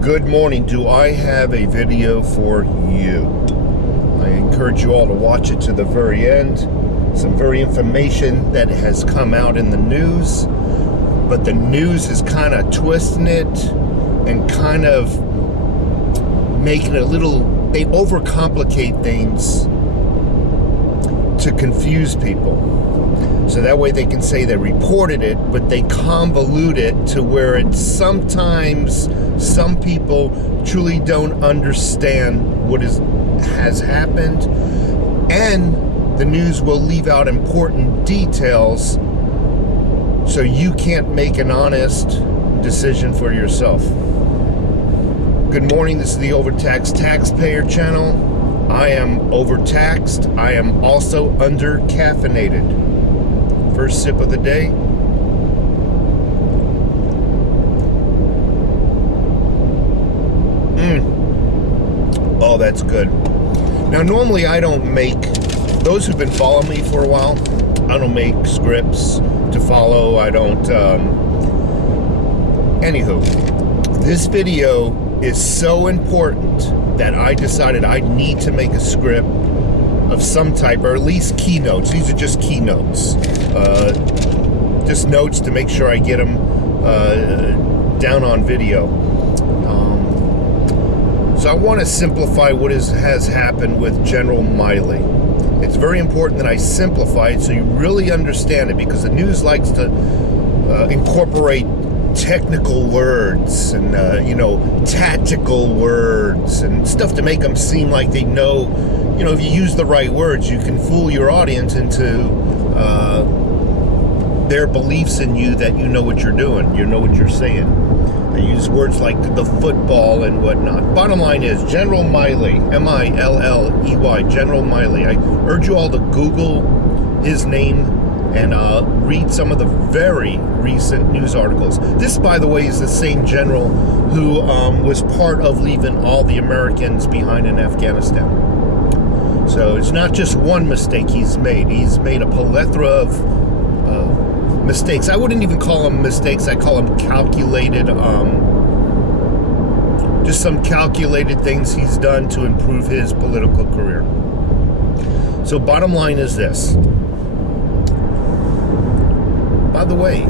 Good morning. Do I have a video for you? I encourage you all to watch it to the very end. Some very information that has come out in the news, but the news is kind of twisting it and kind of making it a little, they overcomplicate things to confuse people. So that way they can say they reported it, but they convolute it to where it's sometimes some people truly don't understand what has happened, and the news will leave out important details so you can't make an honest decision for yourself. Good morning, this is the Overtaxed Taxpayer channel. I am overtaxed. I am also under-caffeinated. First sip of the day. Oh, that's good. Now, normally I don't make, those who've been following me for a while, I don't make scripts to follow. I don't, anywho, this video is so important that I decided I need to make a script of some type, or at least keynotes. These are just keynotes. Just notes to make sure I get them down on video. So I want to simplify what has happened with General Miley. It's very important that I simplify it so you really understand it, because the news likes to incorporate technical words and tactical words and stuff to make them seem like they know. If you use the right words, you can fool your audience into their beliefs in you that you know what you're doing, you know what you're saying. They use words like the football and whatnot. Bottom line is, General Miley, M-I-L-L-E-Y, General Miley. I urge you all to Google his name and read some of the very recent news articles. This, by the way, is the same general who was part of leaving all the Americans behind in Afghanistan. So it's not just one mistake he's made. He's made a plethora of mistakes. I wouldn't even call them mistakes. I call them calculated, just some calculated things he's done to improve his political career. So bottom line is this. By the way,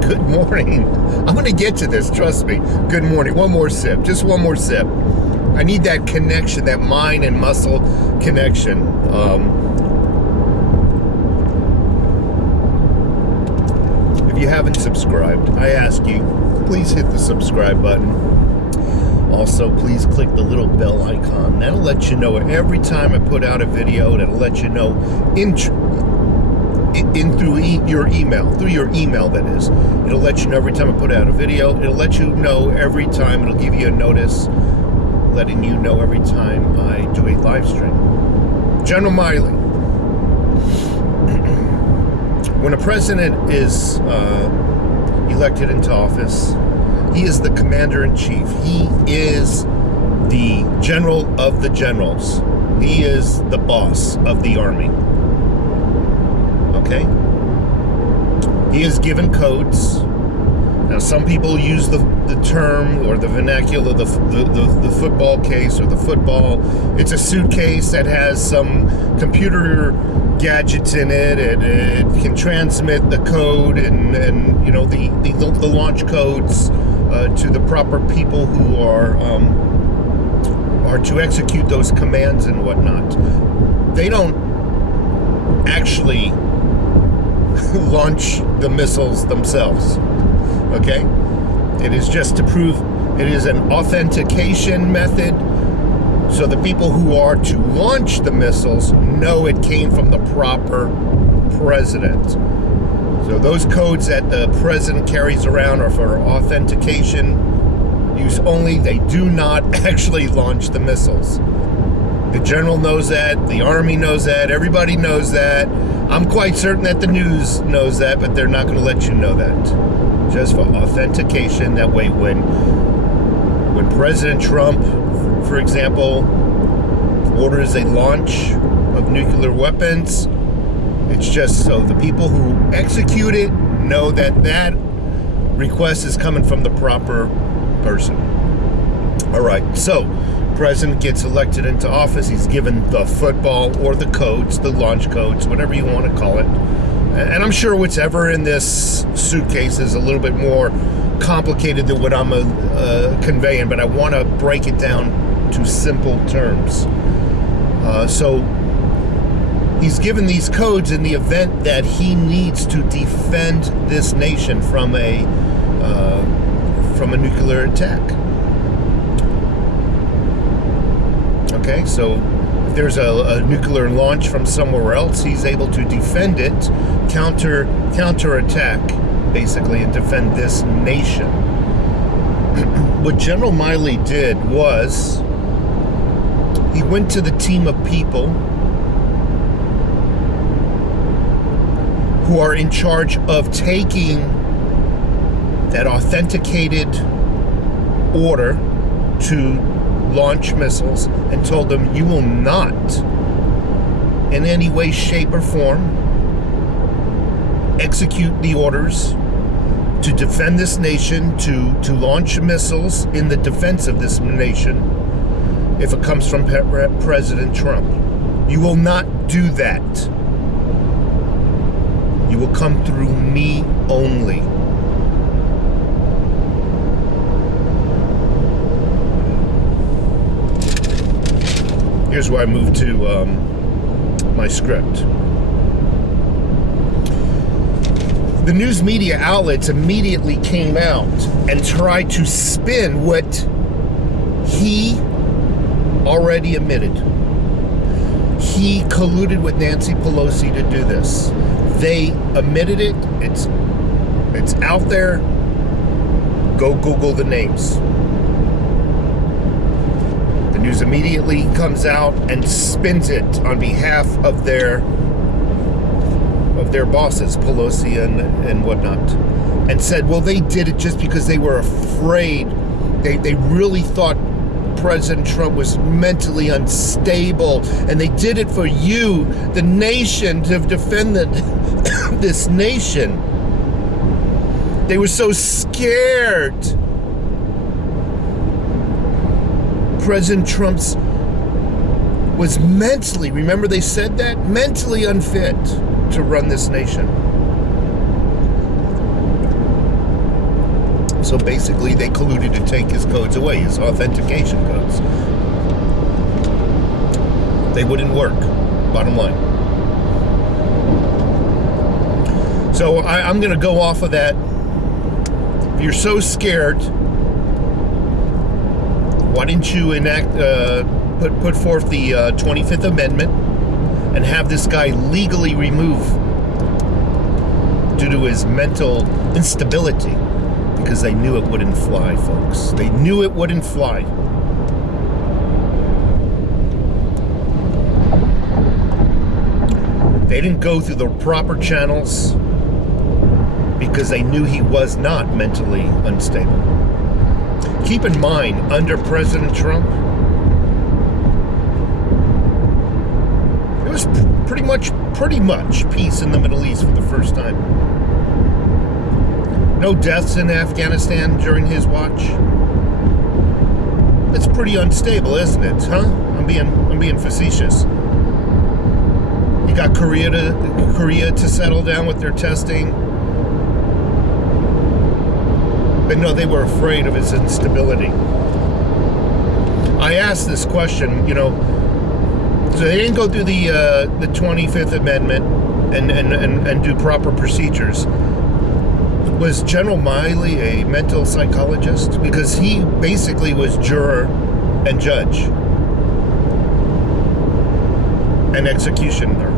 good morning. I'm going to get to this, trust me. Good morning. One more sip. Just one more sip. I need that connection, that mind and muscle connection. If you haven't subscribed, I ask you, please hit the subscribe button. Also, please click the little bell icon. That'll let you know every time I put out a video. That'll let you know through your email, that is. It'll let you know every time I put out a video. It'll let you know every time. It'll give you a notice letting you know every time I do a live stream. General Miley. When a president is elected into office, he is the commander-in-chief. He is the general of the generals. He is the boss of the army. Okay? He is given codes. Now, some people use the term or the vernacular, the football case or the football. It's a suitcase that has some computer gadgets in it, and it can transmit the code and the launch codes to the proper people who are to execute those commands and whatnot. They don't actually launch the missiles themselves. Okay? It is just to prove it is an authentication method, so the people who are to launch the missiles know it came from the proper president. So those codes that the president carries around are for authentication use only. They do not actually launch the missiles. The general knows that, the army knows that, everybody knows that. I'm quite certain that the news knows that, but they're not going to let you know that. Just for authentication. That way when President Trump, for example, orders a launch of nuclear weapons, it's just so the people who execute it know that that request is coming from the proper person. All right, so president gets elected into office. He's given the football or the codes, the launch codes, whatever you want to call it. And I'm sure whatever in this suitcase is a little bit more complicated than what I'm conveying, but I want to break it down to simple terms. So he's given these codes in the event that he needs to defend this nation from a nuclear attack. Okay, so if there's a nuclear launch from somewhere else, he's able to defend it, counterattack, basically, and defend this nation. What General Miley did was he went to the team of people who are in charge of taking that authenticated order to launch missiles and told them, you will not in any way, shape, or form execute the orders to defend this nation, to launch missiles in the defense of this nation if it comes from President Trump. You will not do that. You will come through me only. Here's where I move to my script. The news media outlets immediately came out and tried to spin what he already admitted. He colluded with Nancy Pelosi to do this. They admitted it. It's out there. Go Google the names. The news immediately comes out and spins it on behalf of their bosses, Pelosi and whatnot, and said, well, they did it just because they were afraid. They really thought President Trump was mentally unstable, and they did it for you, the nation, to defend this nation. They were so scared. President Trump was mentally, remember they said that? Mentally unfit to run this nation. So basically they colluded to take his codes away, his authentication codes. They wouldn't work, bottom line. So I'm going to go off of that. If you're so scared, why didn't you put forth the 25th Amendment and have this guy legally removed due to his mental instability? Because they knew it wouldn't fly, folks. They knew it wouldn't fly. They didn't go through the proper channels because they knew he was not mentally unstable. Keep in mind, under President Trump, it was pretty much peace in the Middle East for the first time. No deaths in Afghanistan during his watch. That's pretty unstable, isn't it? Huh? I'm being facetious. You got Korea to settle down with their testing. But no, they were afraid of his instability. I asked this question, so they didn't go through the 25th Amendment and do proper procedures. Was General Miley a mental psychologist? Because he basically was juror and judge and executioner.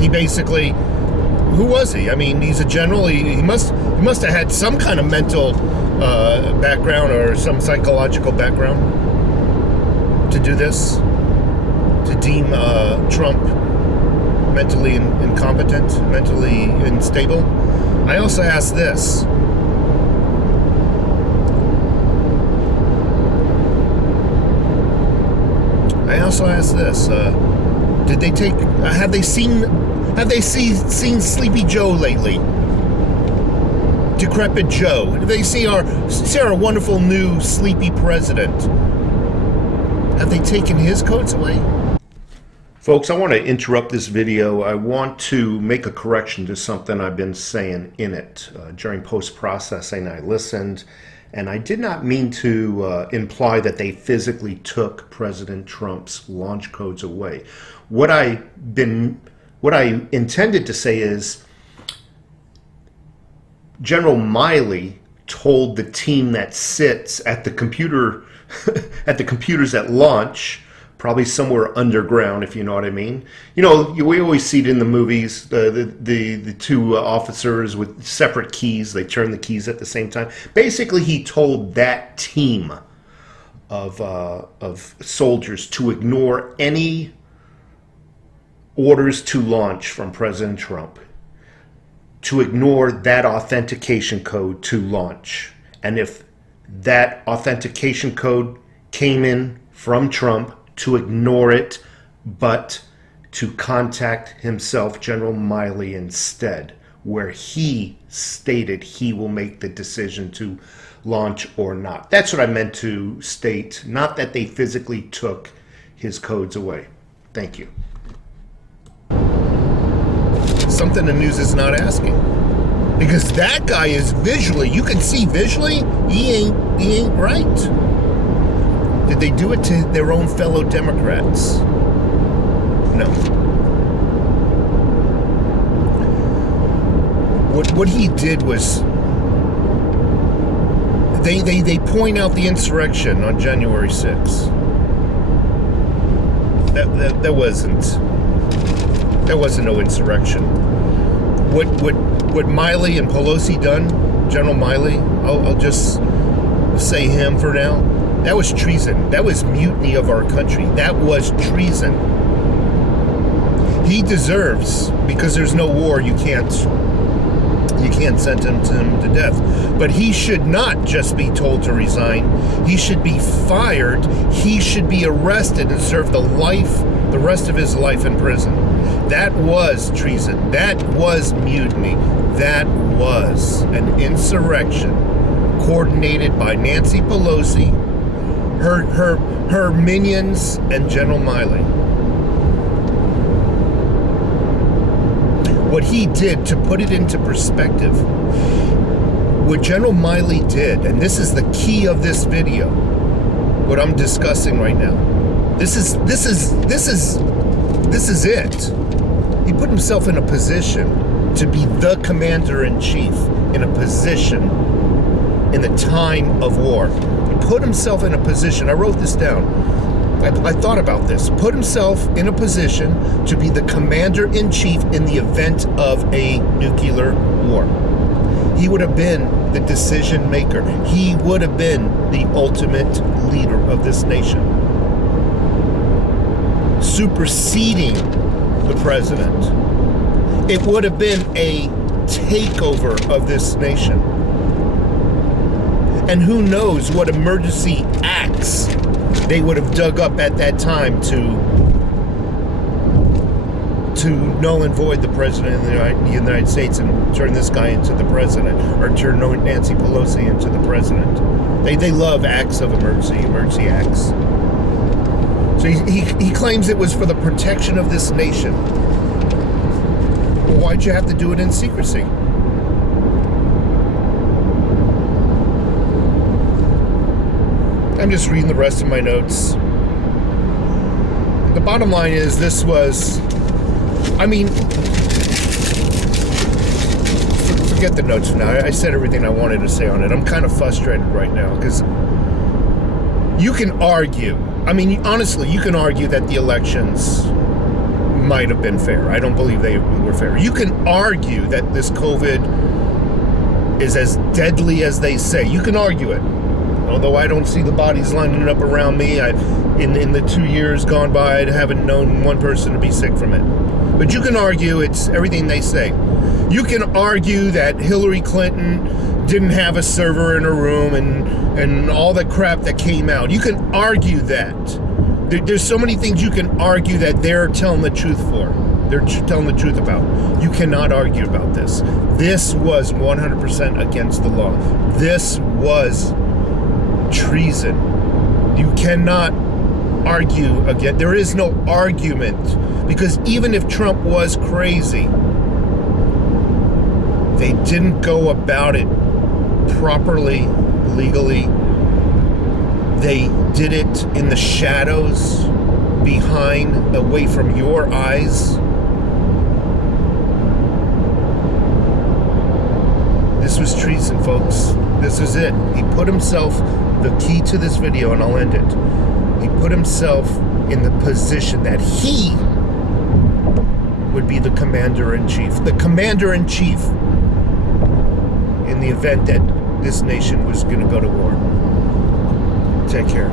He basically, who was he? I mean, he's a general. He must have had some kind of mental background or some psychological background to do this, to deem Trump mentally incompetent, mentally unstable. I also asked this. Did they take? Have they seen Sleepy Joe lately? decrepit Joe. They see our wonderful new sleepy president. Have they taken his codes away? Folks, I want to interrupt this video. I want to make a correction to something I've been saying in it. During post-processing, I listened, and I did not mean to imply that they physically took President Trump's launch codes away. What I intended to say is General Miley told the team that sits at the computer at the computers at launch, probably somewhere underground, if you know what I mean. You know, we always see it in the movies, the two officers with separate keys, they turn the keys at the same time. Basically, he told that team of soldiers to ignore any orders to launch from President Trump, to ignore that authentication code to launch. And if that authentication code came in from Trump, to ignore it, but to contact himself, General Miley, instead, where he stated he will make the decision to launch or not. That's what I meant to state, not that they physically took his codes away. Thank you. Something the news is not asking. Because that guy is visually, you can see visually, he ain't right. Did they do it to their own fellow Democrats? No. What he did was they point out the insurrection on January 6th. There wasn't no insurrection. What Miley and Pelosi done, General Miley, I'll just say him for now. That was treason. That was mutiny of our country. That was treason. He deserves, because there's no war, you can't sentence him to death. But he should not just be told to resign. He should be fired. He should be arrested and serve the rest of his life in prison. That was treason. That was mutiny. That was an insurrection coordinated by Nancy Pelosi, her minions, and General Miley. What he did, to put it into perspective, what General Miley did, and this is the key of this video, what I'm discussing right now. This is it. He put himself in a position to be the commander-in-chief in a position in the time of war. He put himself in a position, I wrote this down, I thought about this, put himself in a position to be the commander-in-chief in the event of a nuclear war. He would have been the decision maker. He would have been the ultimate leader of this nation, superseding the president. It would have been a takeover of this nation. And who knows what emergency acts they would have dug up at that time to null and void the president of the United States and turn this guy into the president, or turn Nancy Pelosi into the president. They love acts of emergency acts. So he claims it was for the protection of this nation. Well, why'd you have to do it in secrecy? I'm just reading the rest of my notes. The bottom line is, this was, I mean, forget the notes for now. I said everything I wanted to say on it. I'm kind of frustrated right now because you can argue, I mean, honestly, you can argue that the elections might have been fair. I don't believe they were fair. You can argue that this COVID is as deadly as they say. You can argue it. Although I don't see the bodies lining up around me, in the 2 years gone by, I haven't known one person to be sick from it. But you can argue it's everything they say. You can argue that Hillary Clinton didn't have a server in her room and all the crap that came out. You can argue that. There's so many things you can argue that they're telling the truth for. they're telling the truth about. You cannot argue about this. This was 100% against the law. This was treason. You cannot argue again. There is no argument, because even if Trump was crazy, they didn't go about it properly, legally. They did it in the shadows, behind, away from your eyes. This was treason, folks. This is it. He put himself, the key to this video, and I'll end it. He put himself in the position that he would be the commander-in-chief. The commander-in-chief in the event that this nation was going to go to war. Take care.